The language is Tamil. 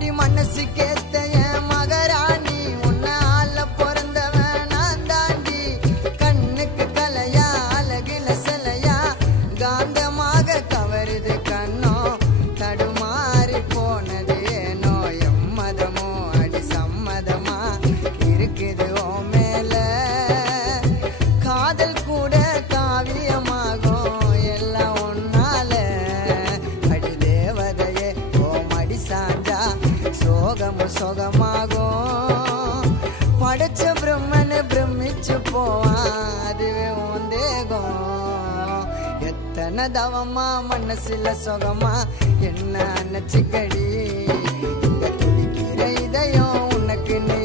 அடி மனசு கேத்த என் மகராணி உன்னை ஆள பிறந்தவன் நான் தாண்டி கண்ணுக்கு கலையா அழகுல சிலையா காந்தமாக கவருது கண்ணோ தடுமாறி போனது ஏனோ எம்மதமோ அடி சம்மதமா இருக்குது ஓ மேல காதல் கூட காவியமாகும் எல்லாம் ஒன்னால அடி தேவதையே ஓ மடி சாஞ்சா சோகமும் சோகமாகும் படைச்ச பிரம்மனு பிரமிச்சு போவான் அதுவே உன் தேகம் எத்தனை தவமா மனசுல சுகமா என்ன நினைச்சுக்கடி இங்க துடிக்கிற இதயம் உனக்கு நீ